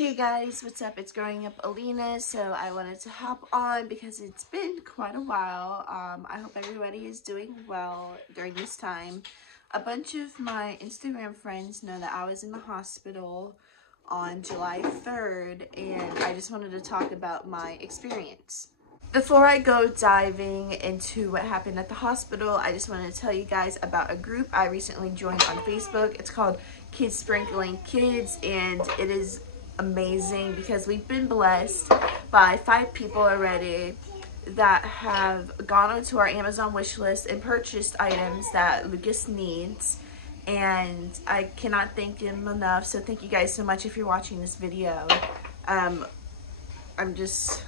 Hey guys, what's up? It's Growing Up Alina. So I wanted to hop on because it's been quite a while. I hope everybody is doing well during this time. A bunch of my Instagram friends know that I was in the hospital on July 3rd, and I just wanted to talk about my experience. Before I go diving into what happened at the hospital, I just wanted to tell you guys about a group I recently joined on Facebook. It's called Kids Sprinkling Kids, and it is amazing because we've been blessed by 5 people already that have gone onto our Amazon wish list and purchased items that Lucas needs, and I cannot thank him enough. So thank you guys so much if you're watching this video. I'm just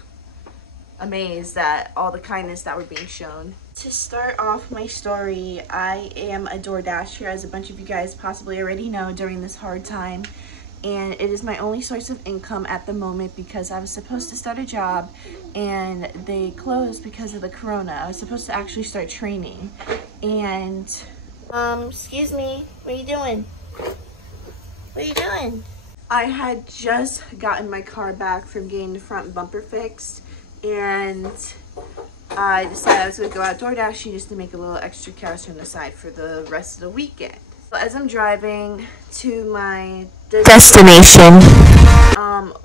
amazed at all the kindness that we're being shown. To start off my story, I am a DoorDasher, as a bunch of you guys possibly already know, during this hard time. And it is my only source of income at the moment because I was supposed to start a job and they closed because of the corona. I was supposed to actually start training. And excuse me, what are you doing? What are you doing? I had just gotten my car back from getting the front bumper fixed, and I decided I was gonna go out door dashing just to make a little extra cash on the side for the rest of the weekend. So as I'm driving to my destination,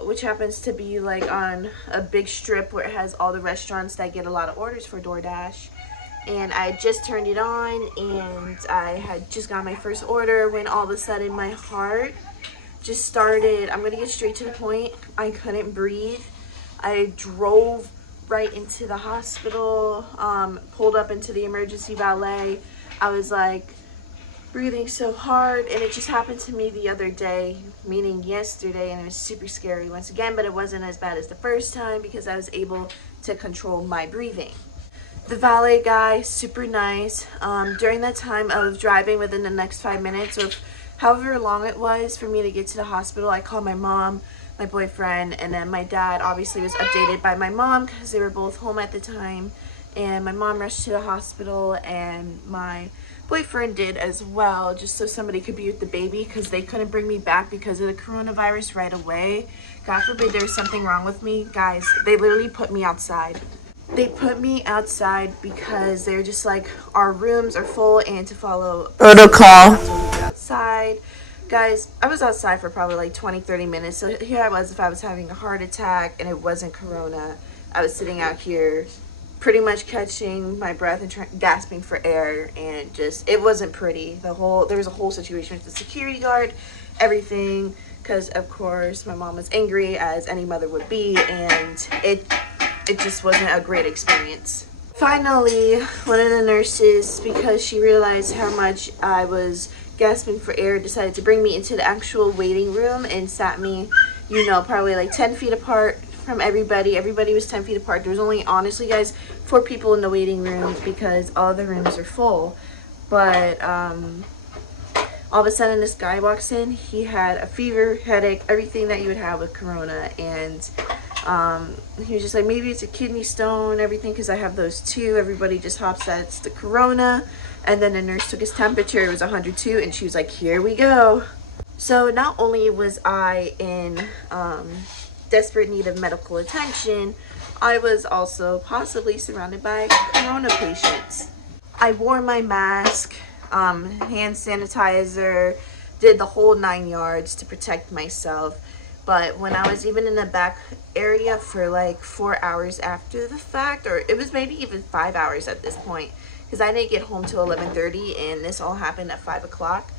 which happens to be like on a big strip where it has all the restaurants that get a lot of orders for DoorDash, and I just turned it on and I had just got my first order when all of a sudden my heart just started. I'm gonna get straight to the point. I couldn't breathe. I drove right into the hospital, pulled up into the emergency valet. I was like breathing so hard, and it just happened to me the other day, meaning yesterday, and it was super scary once again, but it wasn't as bad as the first time because I was able to control my breathing. The valet guy, super nice. During that time of driving, within the next 5 minutes of however long it was for me to get to the hospital, I called my mom, my boyfriend, and then my dad obviously was updated by my mom because they were both home at the time. And my mom rushed to the hospital, and my boyfriend did as well, just so somebody could be with the baby because they couldn't bring me back because of the coronavirus right away. God forbid there was something wrong with me. Guys, they literally put me outside. They put me outside because they're just like, our rooms are full and to follow protocol. Outside. Guys, I was outside for probably like 20-30 minutes. So here I was, if I was having a heart attack and it wasn't corona, I was sitting out here pretty much catching my breath and gasping for air, and just, it wasn't pretty. There was a whole situation with the security guard, everything, because of course my mom was angry, as any mother would be, and it just wasn't a great experience. Finally, one of the nurses, because she realized how much I was gasping for air, decided to bring me into the actual waiting room and sat me, you know, probably like 10 feet apart from everybody. Everybody was 10 feet apart. There was only, honestly guys, 4 people in the waiting room because all the rooms are full. But all of a sudden this guy walks in. He had a fever, headache, everything that you would have with corona, and he was just like, maybe it's a kidney stone, everything, because I have those too. Everybody just hops that it's the corona. And then the nurse took his temperature. It was 102, and she was like, here we go. So not only was I in desperate need of medical attention, I was also possibly surrounded by corona patients. I wore my mask, hand sanitizer, did the whole 9 yards to protect myself. But when I was even in the back area for like 4 hours after the fact, or it was maybe even 5 hours at this point, because I didn't get home till 11:30 and this all happened at 5 o'clock.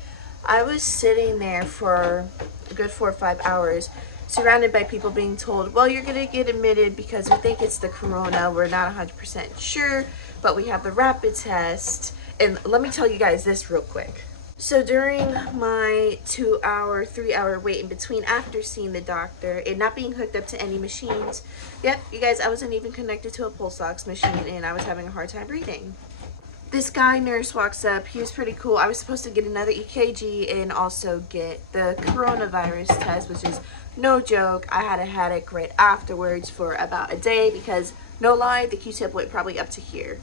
I was sitting there for a good 4 or 5 hours, surrounded by people being told, well, you're gonna get admitted because we think it's the corona. We're not 100% sure, but we have the rapid test. And let me tell you guys this real quick. So during my 2-hour, 3-hour wait in between after seeing the doctor and not being hooked up to any machines, yep, you guys, I wasn't even connected to a pulse ox machine, and I was having a hard time breathing. This guy nurse walks up. He was pretty cool. I was supposed to get another EKG and also get the coronavirus test, which is no joke. I had a headache right afterwards for about a day because, no lie, the Q-tip went probably up to here.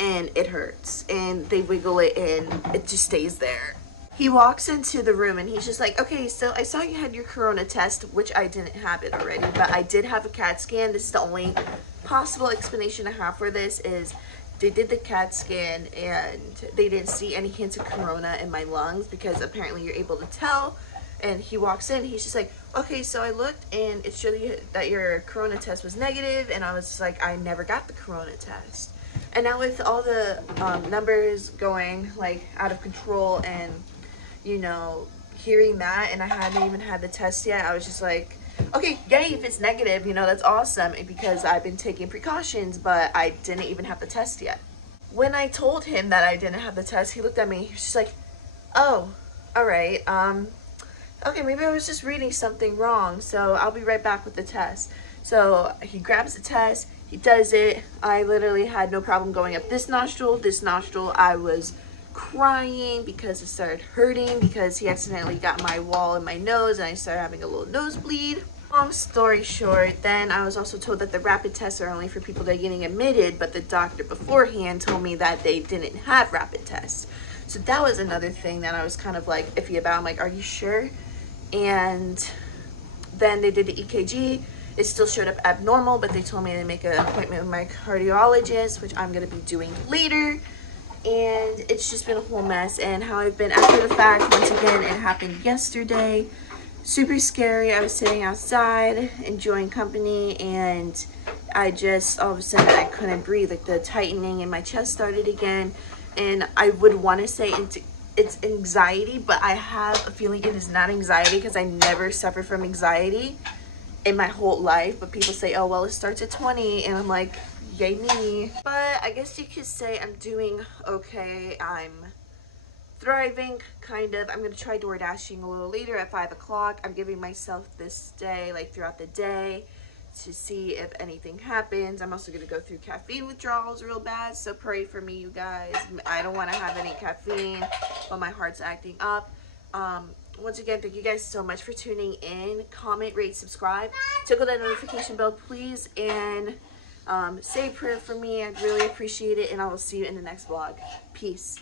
And it hurts. And they wiggle it and it just stays there. He walks into the room and he's just like, okay, so I saw you had your corona test, which I didn't have it already, but I did have a CAT scan. This is the only possible explanation I have for this is they did the CAT scan and they didn't see any hints of corona in my lungs because apparently you're able to tell. And he walks in, he's just like, okay, so I looked and it showed you that your corona test was negative, and I was just like, I never got the corona test. And now with all the numbers going like out of control and, you know, hearing that, and I hadn't even had the test yet, I was just like, okay, yay, if it's negative, you know, that's awesome, because I've been taking precautions, but I didn't even have the test yet. When I told him that I didn't have the test, he looked at me, he was just like, oh, all right, okay, maybe I was just reading something wrong, so I'll be right back with the test. So he grabs the test, he does it. I literally had no problem going up this nostril, I was crying because it started hurting because he accidentally got my wall in my nose and I started having a little nosebleed. Long story short, then I was also told that the rapid tests are only for people that are getting admitted, but the doctor beforehand told me that they didn't have rapid tests. So that was another thing that I was kind of like iffy about. I'm like, are you sure? And then they did the EKG. It still showed up abnormal, but they told me to make an appointment with my cardiologist, which I'm going to be doing later. And it's just been a whole mess. And how I've been after the fact, once again, it happened yesterday. Super scary. I was sitting outside enjoying company, and I just all of a sudden I couldn't breathe. Like the tightening in my chest started again, and I would want to say it's anxiety, but I have a feeling it is not anxiety because I never suffered from anxiety in my whole life. But people say, oh well, it starts at 20, and I'm like, yay me. But I guess you could say I'm doing okay. I'm thriving, kind of. I'm gonna try door dashing a little later at 5 o'clock. I'm giving myself this day, like throughout the day, to see if anything happens. I'm also gonna go through caffeine withdrawals real bad, so pray for me, you guys. I don't want to have any caffeine, but my heart's acting up. Once again, thank you guys so much for tuning in. Comment, rate, subscribe, tickle that notification bell, please, and say a prayer for me. I'd really appreciate it, and I will see you in the next vlog. Peace.